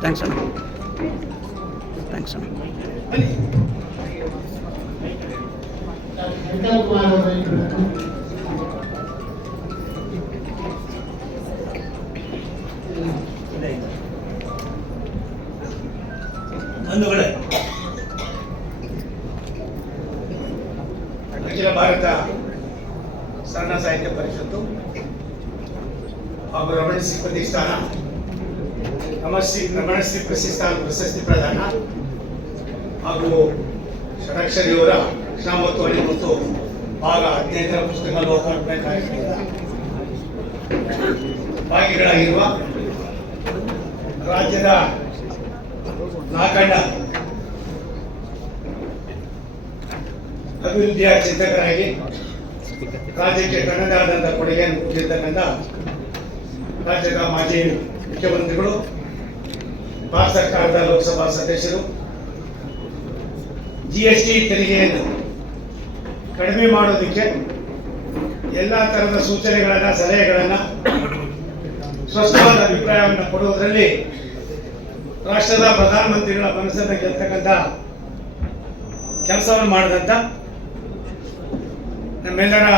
Thanks ಅಣ್ಣ. Thanks ಅಣ್ಣ. ಬಂಧುಗಳೇ, ಅಖಿಲ ಭಾರತ ಸಣ್ಣ ಸಾಹಿತ್ಯ ಪರಿಷತ್ತು ಹಾಗೂ ರಮಣಶ್ರೀ ಪ್ರತಿಷ್ಠಾನ ರಮಣಶ್ರೀ ಪ್ರಶಸ್ತಿ ಪ್ರದಾನ ಹಾಗೂ ಷಡಕ್ಷರಿಯವರ ಕ್ಷಾಮತ್ವಣಿ ಮತ್ತು ಭಾಗ 15ರ ಪುಸ್ತಕ ಲೋಕಾರ್ಪಣೆ ಕಾರ್ಯಕ್ರಮದ ಭಾಗಿಗಳಾಗಿರುವ ರಾಜ್ಯದ ನಾಲ್ಕಂಡ ಅಭಿವೃದ್ಧಿಯ ಚಿಂತಕರಾಗಿ ರಾಜ್ಯಕ್ಕೆ ತನ್ನದಾದಂಥ ಕೊಡುಗೆಯನ್ನು ಕೊಟ್ಟಿರ್ತಕ್ಕಂಥ ರಾಜ್ಯದ ಮಾಜಿ ಮುಖ್ಯಮಂತ್ರಿಗಳು, ಭಾರತ ಸರ್ಕಾರದ ಲೋಕಸಭಾ ಸದಸ್ಯರು, GST ತೆರಿಗೆಯನ್ನು ಕಡಿಮೆ ಮಾಡೋದಕ್ಕೆ ಎಲ್ಲ ಥರದ ಸೂಚನೆಗಳನ್ನು, ಸಲಹೆಗಳನ್ನು, ಸ್ಪಷ್ಟವಾದ ಅಭಿಪ್ರಾಯವನ್ನು ಕೊಡುವುದರಲ್ಲಿ ರಾಷ್ಟ್ರದ ಪ್ರಧಾನಮಂತ್ರಿಗಳ ಮನಸ್ಸನ್ನು ಗೆಲ್ತಕ್ಕಂಥ ಕೆಲಸವನ್ನು ಮಾಡಿದಂಥ ನಮ್ಮೆಲ್ಲರ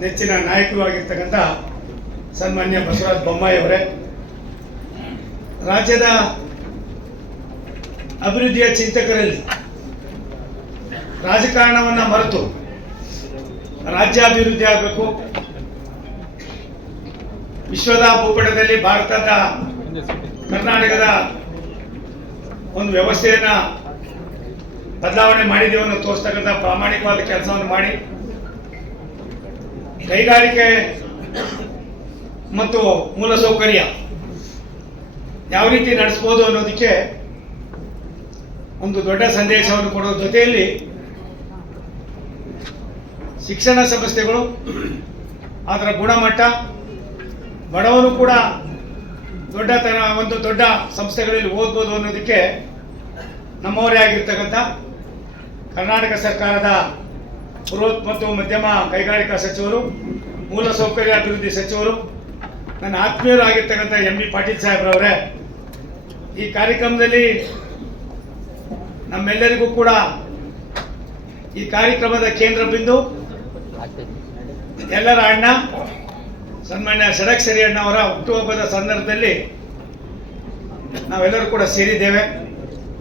ನೆಚ್ಚಿನ ನಾಯಕರು ಆಗಿರ್ತಕ್ಕಂಥ ಸನ್ಮಾನ್ಯ ಬಸವರಾಜ ಬೊಮ್ಮಾಯಿ ಅವರೇ, ರಾಜ್ಯದ ಅಭಿವೃದ್ಧಿಯ ಚಿಂತಕರಲ್ಲಿ ರಾಜಕಾರಣವನ್ನು ಮರೆತು ರಾಜ್ಯ ಅಭಿವೃದ್ಧಿ ಆಗಬೇಕು, ವಿಶ್ವದ ಭೂಪಟದಲ್ಲಿ ಭಾರತದ ಕರ್ನಾಟಕದ ಒಂದು ವ್ಯವಸ್ಥೆಯನ್ನು ಬದಲಾವಣೆ ಮಾಡಿದ್ದೀವಿ ಅನ್ನೋ ತೋರಿಸ್ತಕ್ಕಂಥ ಪ್ರಾಮಾಣಿಕವಾದ ಕೆಲಸವನ್ನು ಮಾಡಿ ಕೈಗಾರಿಕೆ ಮತ್ತು ಮೂಲಸೌಕರ್ಯ ಯಾವ ರೀತಿ ನಡೆಸ್ಬೋದು ಅನ್ನೋದಕ್ಕೆ ಒಂದು ದೊಡ್ಡ ಸಂದೇಶವನ್ನು ಕೊಡೋ ಜೊತೆಯಲ್ಲಿ ಶಿಕ್ಷಣ ಸಂಸ್ಥೆಗಳು, ಅದರ ಗುಣಮಟ್ಟ, ಬಡವರು ಕೂಡ ಒಂದು ದೊಡ್ಡ ಸಂಸ್ಥೆಗಳಲ್ಲಿ ಓದ್ಬೋದು ಅನ್ನೋದಕ್ಕೆ ನಮ್ಮವರೇ ಆಗಿರ್ತಕ್ಕಂಥ ಕರ್ನಾಟಕ ಸರ್ಕಾರದ ಬೃಹತ್ ಮತ್ತು ಮಧ್ಯಮ ಕೈಗಾರಿಕಾ ಸಚಿವರು, ಮೂಲಸೌಕರ್ಯ ಅಭಿವೃದ್ಧಿ ಸಚಿವರು, ನನ್ನ ಆತ್ಮೀಯರಾಗಿರ್ತಕ್ಕಂಥ MB ಪಾಟೀಲ್ ಸಾಹೇಬ್ರವರೇ, ಈ ಕಾರ್ಯಕ್ರಮದಲ್ಲಿ ನಮ್ಮೆಲ್ಲರಿಗೂ ಕೂಡ ಈ ಕಾರ್ಯಕ್ರಮದ ಕೇಂದ್ರ ಬಿಂದು ಎಲ್ಲರ ಅಣ್ಣ ಸನ್ಮಾನ್ಯ ಷಡಕ್ಷರಿ ಅಣ್ಣ ಅವರ ಹುಟ್ಟುಹಬ್ಬದ ಸಂದರ್ಭದಲ್ಲಿ ನಾವೆಲ್ಲರೂ ಕೂಡ ಸೇರಿದ್ದೇವೆ.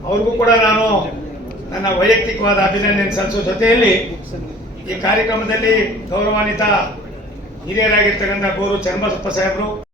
ಅವ್ರಿಗೂ ಕೂಡ ನಾನು ನನ್ನ ವೈಯಕ್ತಿಕವಾದ ಅಭಿನಂದನೆ ಸಲ್ಲಿಸುವ ಜೊತೆಯಲ್ಲಿ ಈ ಕಾರ್ಯಕ್ರಮದಲ್ಲಿ ಗೌರವಾನ್ವಿತ ಹಿರಿಯರಾಗಿರ್ತಕ್ಕಂಥ ಗೋರು ಚನ್ನಬಸಪ್ಪ ಸಾಹೇಬರು,